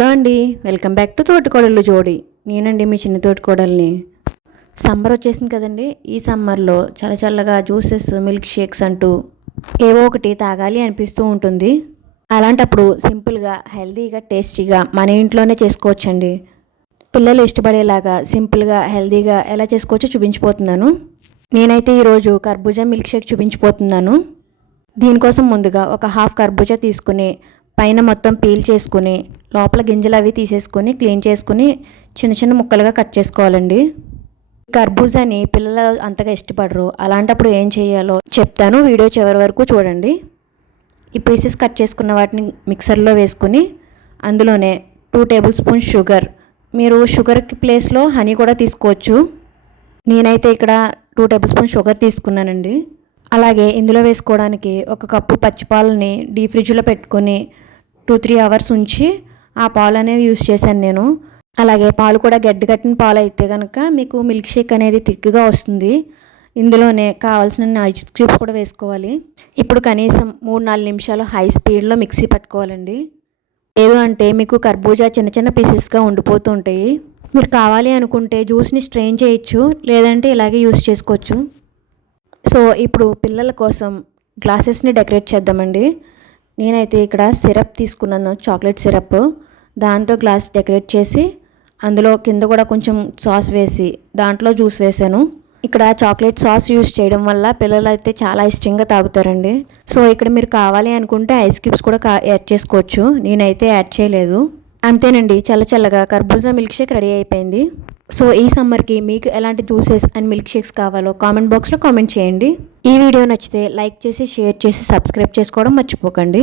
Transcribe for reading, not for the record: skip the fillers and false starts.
Hello అండి, welcome back to తోటికోడళ్ళు జోడి. నేనండి మీ చిన్న తోటికోడల్ని. సమ్మర్ వచ్చేసింది కదండి. ఈ సమ్మర్లో చల్ల చల్లగా జ్యూసెస్, మిల్క్ షేక్స్ అంటూ ఏవో ఒకటి తాగాలి అనిపిస్తూ ఉంటుంది. అలాంటప్పుడు సింపుల్గా, హెల్తీగా, టేస్టీగా మన ఇంట్లోనే చేసుకోవచ్చండి. పిల్లలు ఇష్టపడేలాగా సింపుల్గా, హెల్తీగా ఎలా చేసుకోవచ్చో చూపించిపోతున్నాను. నేనైతే ఈరోజు కర్బూజా మిల్క్ షేక్ చూపించిపోతున్నాను. దీనికోసం ముందుగా ఒక హాఫ్ కర్బూజా తీసుకుని పైన మొత్తం పీల్ చేసుకుని లోపల గింజలు అవి తీసేసుకొని క్లీన్ చేసుకుని చిన్న చిన్న ముక్కలుగా కట్ చేసుకోవాలండి. కర్బూజాని పిల్లలు అంతగా ఇష్టపడరు. అలాంటప్పుడు ఏం చేయాలో చెప్తాను, వీడియో చివరి వరకు చూడండి. ఈ పీసెస్ కట్ చేసుకున్న వాటిని మిక్సర్లో వేసుకుని అందులోనే 2 టేబుల్ స్పూన్స్ షుగర్, మీరు షుగర్కి ప్లేస్లో హనీ కూడా తీసుకోవచ్చు. నేనైతే ఇక్కడ 2 టేబుల్ స్పూన్స్ షుగర్ తీసుకున్నానండి. అలాగే ఇందులో వేసుకోవడానికి 1 కప్పు పచ్చిపాలని డీప్ ఫ్రిడ్జ్లో పెట్టుకొని 2-3 అవర్స్ ఉంచి ఆ పాలు అనేవి యూస్ చేశాను నేను. అలాగే పాలు కూడా గట్టిన పాలు అయితే కనుక మీకు మిల్క్ షేక్ అనేది థిక్గా వస్తుంది. ఇందులోనే కావాల్సిన ఐస్ క్యూబ్స్ కూడా వేసుకోవాలి. ఇప్పుడు కనీసం 3-4 నిమిషాలు హై స్పీడ్లో మిక్సీ పట్టుకోవాలండి. లేదు అంటే మీకు కర్బూజా చిన్న చిన్న పీసెస్గా ఉండిపోతూ ఉంటాయి. మీరు కావాలి అనుకుంటే జ్యూస్ని స్ట్రెయిన్ చేయొచ్చు, లేదంటే ఇలాగే యూస్ చేసుకోవచ్చు. సో ఇప్పుడు పిల్లల కోసం గ్లాసెస్ని డెకరేట్ చేద్దామండి. నేనైతే ఇక్కడ సిరప్ తీసుకున్నాను, చాక్లెట్ సిరప్. దాంతో గ్లాస్ డెకరేట్ చేసి అందులో కింద కూడా కొంచెం సాస్ వేసి దాంట్లో జ్యూస్ వేసాను. ఇక్కడ చాక్లెట్ సాస్ యూస్ చేయడం వల్ల పిల్లలు అయితే చాలా ఇష్టంగా తాగుతారండి. సో ఇక్కడ మీరు కావాలి అనుకుంటే ఐస్ క్యూబ్స్ కూడా యాడ్ చేసుకోవచ్చు. నేనైతే యాడ్ చేయలేదు. అంతేనండి, చల్ల చల్లగా కర్బూజా మిల్క్ షేక్ రెడీ అయిపోయింది. సో ఈ సమ్మర్కి మీకు ఎలాంటి జ్యూసెస్ అండ్ మిల్క్ షేక్స్ కావాలో కామెంట్ బాక్స్లో కామెంట్ చేయండి. ఈ వీడియో నచ్చితే లైక్ చేసి, షేర్ చేసి, సబ్స్క్రైబ్ చేసుకోవడం మర్చిపోకండి.